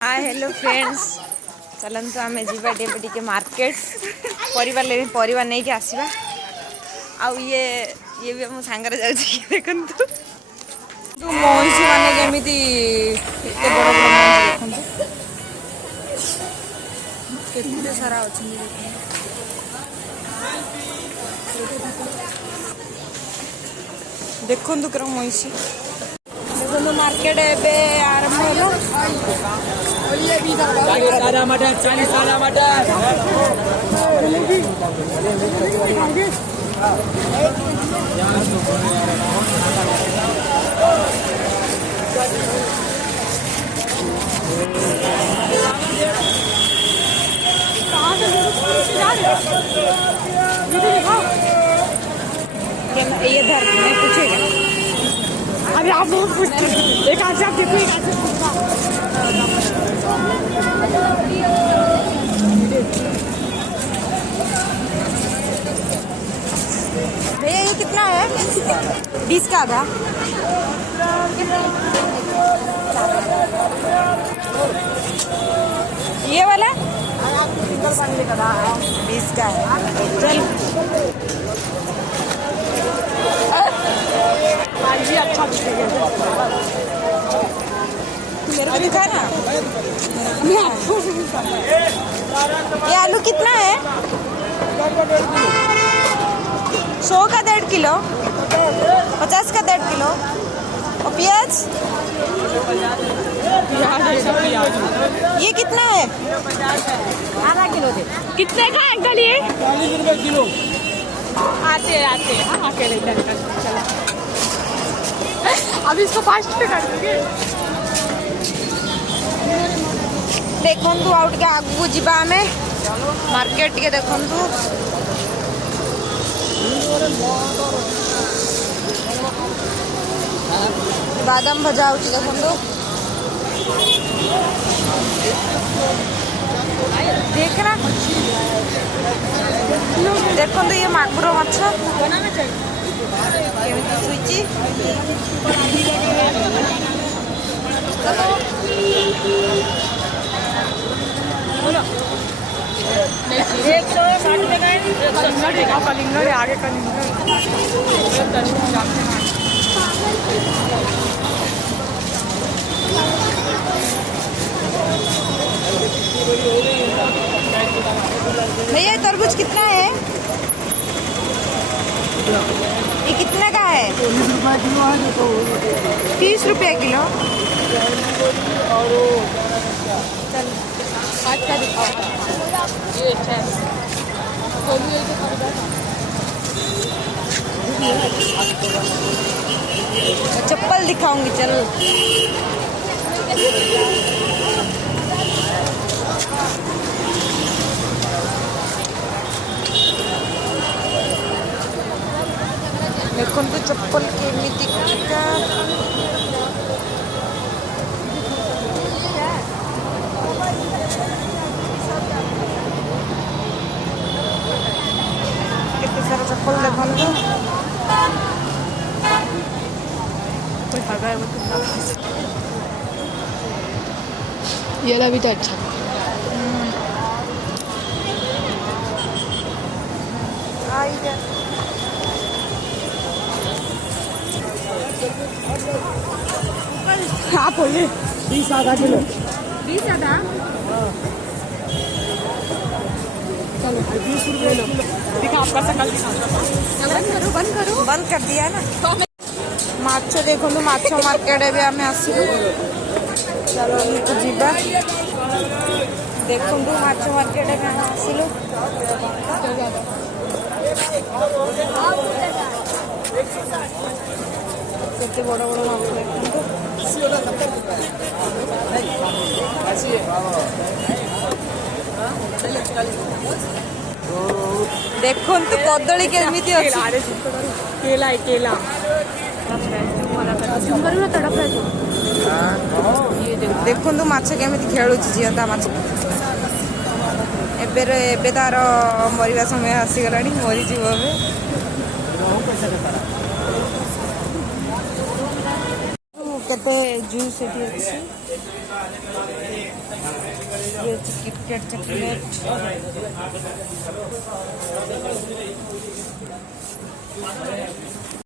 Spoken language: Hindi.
हाय हेलो फ्रेंड्स चलते आम जावा टे मार्केट परिवार नहीं कि आसवा आउ ये भी मो सांगरे जाउछि देखु महिषी माने केमिति एते बड़ बड़ महिषी देखु केते सारा अछि देखु क्रम महिषी देखो मार्केट एबे आरंभ होला सारा मटर 40 सारा मटर ये धर मैं पूछेगा अरे आप बहुत पूछते एक आज आप देखो एक भैया ये कितना है 20 का था ये वाला 20 का है चल जी अच्छा मेरे को दिखा ना ये आलू कितना है 100 का 1.5 किलो 50 का 1.5 किलो और प्याज ये कितना है आधा किलो दे कितने का अंकल ये 40 रुपए किलो आते अकेले चला अब इसको फास्ट पे कर दोगे देखु आउट के आगू जीवा हमें मार्केट के देखु बादाम भजा हो देखु देखना देखु ये मागुर माछ केमिति सुइची आगे का भैया तरबूज कितना है ये कितने का है 30 रुपये किलो चल आज का दिखाओ ये अच्छा है चप्पल दिखाऊंगी चल देखो तो चप्पल केमिति केते सारा चप्पल देखो ये भी तो अच्छा आप बोले 20 आधा किलो 20 आधा चलो 20 रुपये लो दिखा आपका सकल बंद कर दिया ना माछ देखो माछ मार्केट भी आम आस चलो तो जीवा देखु माछ मार्केट में आसिलु केते बड़ बड़ देखु कदली केमिति केला केला देखु माछ केमिति खेलुछि जियंता माछ एबे तार मरिबा समय आसीगलानी मरी जीव केते जूस एठी अछि किटकैट चॉकलेट